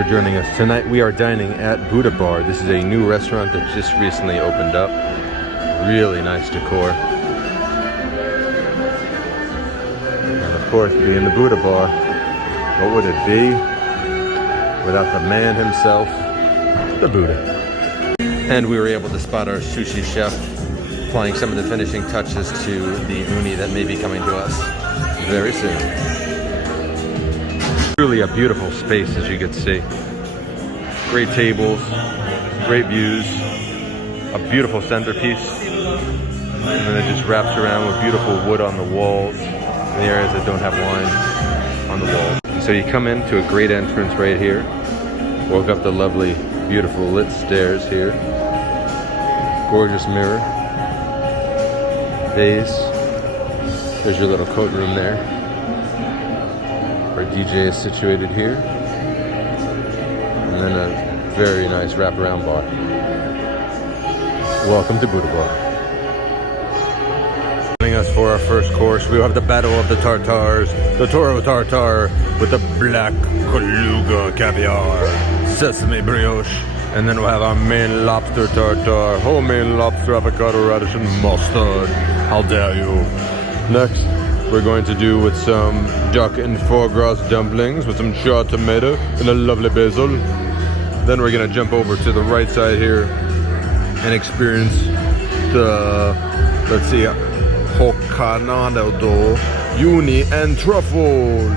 for joining us. Tonight we are dining at Buddha Bar. This is a new restaurant that just recently opened up. Really nice decor. And of course, being the Buddha Bar, what would it be without the man himself, the Buddha? And we were able to spot our sushi chef applying some of the finishing touches to the uni that may be coming to us very soon. Truly a beautiful space, as you can see. Great tables, great views, a beautiful centerpiece, and then it just wraps around with beautiful wood on the walls in the areas that don't have wine on the walls. So you come into a great entrance right here, walk up the lovely, beautiful lit stairs here, gorgeous mirror, vase, there's your little coat room there. Our DJ is situated here, and then a very nice wraparound bar. Welcome to Buddha Bar. Joining us for our first course, we have the Battle of the Tartars, the Toro Tartar with the black Kaluga caviar, sesame brioche, and then we'll have our main lobster tartar, homemade lobster, avocado, radish, and mustard. How dare you? Next, we're going to do with some duck and foie gras dumplings with some charred tomato and a lovely basil. Then we're gonna jump over to the right side here and experience the, let's see, Hokkaido uni and truffle.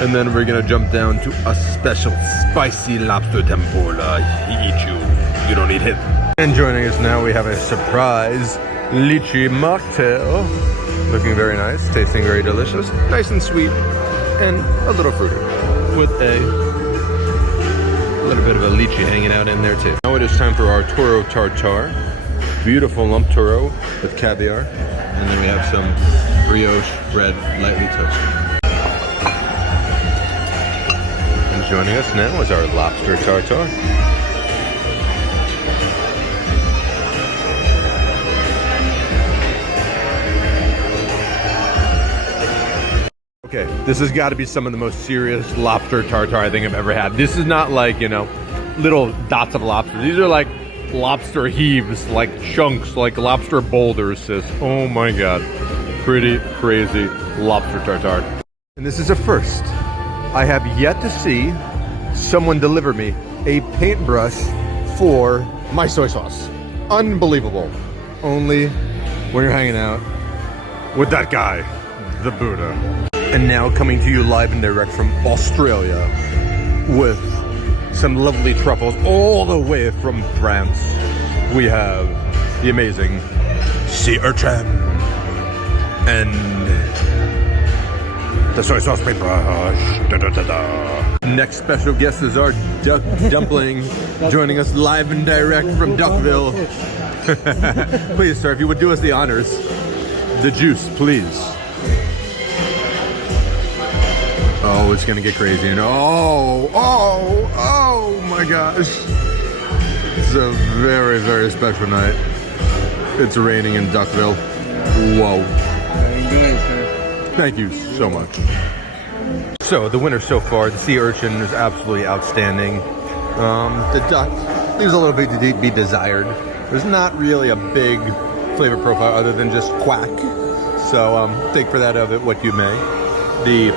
And then we're gonna jump down to a special spicy lobster tempura. He eats you, you don't eat him. And joining us now, we have a surprise lychee mocktail. Looking very nice, tasting very delicious, nice and sweet, and a little fruity, with a little bit of a lychee hanging out in there too. Now it is time for our Toro Tartar. Beautiful lump toro with caviar, and then we have some brioche bread, lightly toasted. And joining us now is our lobster tartar. Okay, this has got to be some of the most serious lobster tartar I think I've ever had. This is not like, you know, little dots of lobster. These are like lobster heaves, like chunks, like lobster boulders, sis. Oh my God. Pretty crazy lobster tartar. And this is a first. I have yet to see someone deliver me a paintbrush for my soy sauce. Unbelievable. Only when you're hanging out with that guy, the Buddha. And now coming to you live and direct from Australia with some lovely truffles all the way from France. We have the amazing sea urchin and the soy sauce paintbrush. Da, da, da, da. Next special guest is our duck dumpling, joining us live and direct from Duckville. Please, sir, if you would do us the honors. The juice, please. Oh, it's gonna get crazy, and oh my gosh. It's a very, very special night. It's raining in Duckville. Whoa. Thank you so much. So, the winner so far, the sea urchin is absolutely outstanding. The duck leaves a little bit to be desired. There's not really a big flavor profile other than just quack. So, take for that of it what you may. The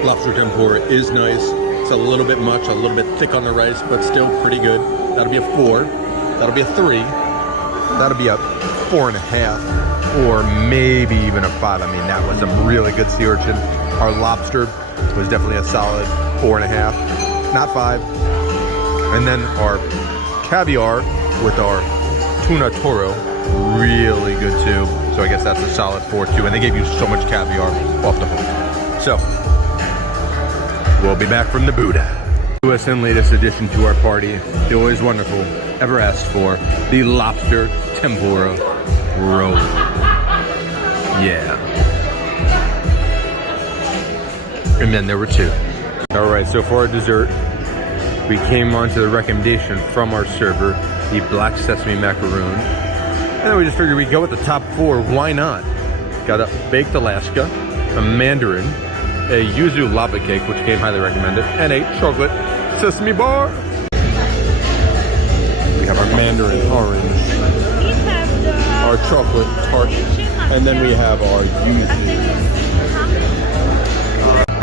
lobster tempura is nice. It's a little bit much, a little bit thick on the rice, but still pretty good. That'll be a 4. That'll be a 3. That'll be a 4.5, or maybe even a 5. I mean, that was a really good sea urchin. Our lobster was definitely a solid 4.5, not 5. And then our caviar with our tuna toro, really good too. So I guess that's a solid 4 too. And they gave you so much caviar off the hook. So, we'll be back from the Buddha. Newest and latest addition to our party, the always wonderful, ever asked for, the lobster tempura roll. Yeah. And then there were 2. All right, so for our dessert, we came onto the recommendation from our server, the black sesame macaroon. And then we just figured we'd go with the top 4, why not? Got a baked Alaska, a mandarin, a yuzu lava cake, which came highly recommended, and a chocolate sesame bar. We have our mandarin orange, our chocolate tart, and then we have our yuzu.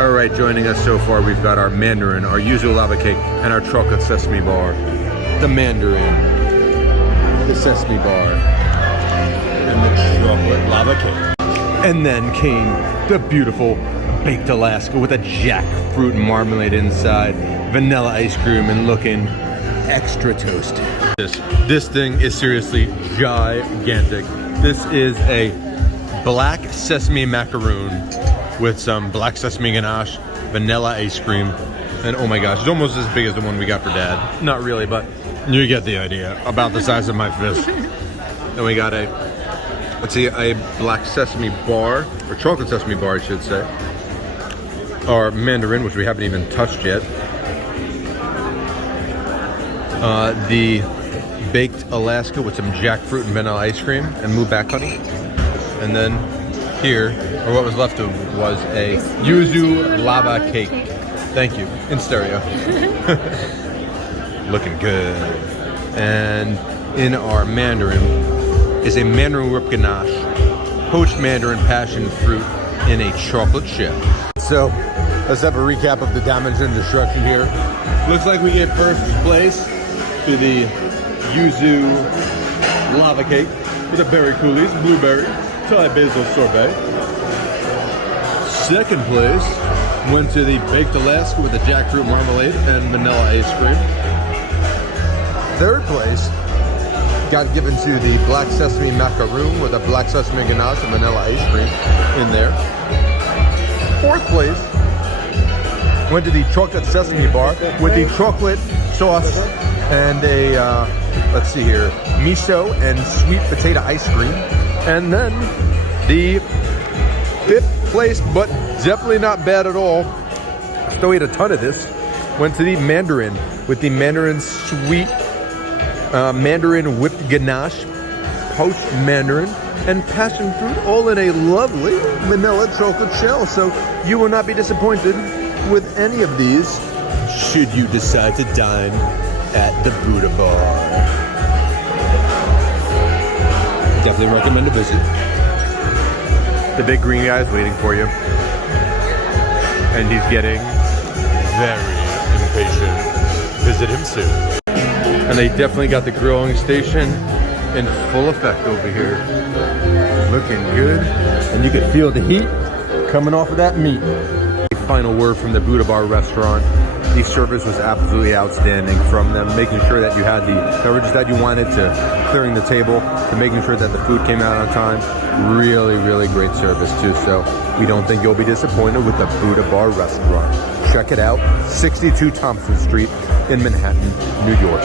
All right, joining us so far, we've got our mandarin, our yuzu lava cake, and our chocolate sesame bar. The mandarin, the sesame bar, and the chocolate lava cake. And then came the beautiful baked Alaska with a jackfruit marmalade inside, vanilla ice cream, and looking extra toasty. This thing is seriously gigantic. This is a black sesame macaroon with some black sesame ganache, vanilla ice cream, and oh my gosh, it's almost as big as the one we got for Dad. Not really, but you get the idea. About the size of my fist. Then we got a black sesame bar, or chocolate sesame bar, I should say. Our mandarin, which we haven't even touched yet. The baked Alaska with some jackfruit and vanilla ice cream and Muback honey. And then here, or what was left of, was a yuzu lava cake. Thank you, in stereo. Looking good. And in our mandarin is a mandarin whipped ganache, poached mandarin passion fruit in a chocolate chip. So, let's have a recap of the damage and destruction here. Looks like we gave first place to the yuzu lava cake with a berry coulis, blueberry, Thai basil sorbet. Second place went to the baked Alaska with a jackfruit marmalade and vanilla ice cream. Third place got given to the black sesame macaroon with a black sesame ganache and vanilla ice cream in there. Fourth place went to the chocolate sesame bar with the chocolate sauce and a, let's see here, miso and sweet potato ice cream. And then the fifth place, but definitely not bad at all, still ate a ton of this, went to the mandarin with the mandarin sweet, mandarin whipped ganache, poached mandarin, and passion fruit, all in a lovely vanilla chocolate shell. So you will not be disappointed with any of these should you decide to dine at the Buddha Bar. Definitely recommend a visit. The big green guy is waiting for you. And he's getting very impatient. Visit him soon. And they definitely got the grilling station in full effect over here. Looking good. And you can feel the heat coming off of that meat. Final word from the Buddha Bar restaurant. The service was absolutely outstanding, from them making sure that you had the beverages that you wanted, to clearing the table, to making sure that the food came out on time. Really, really great service too. So we don't think you'll be disappointed with the Buddha Bar restaurant. Check it out, 62 Thompson Street in Manhattan, New York.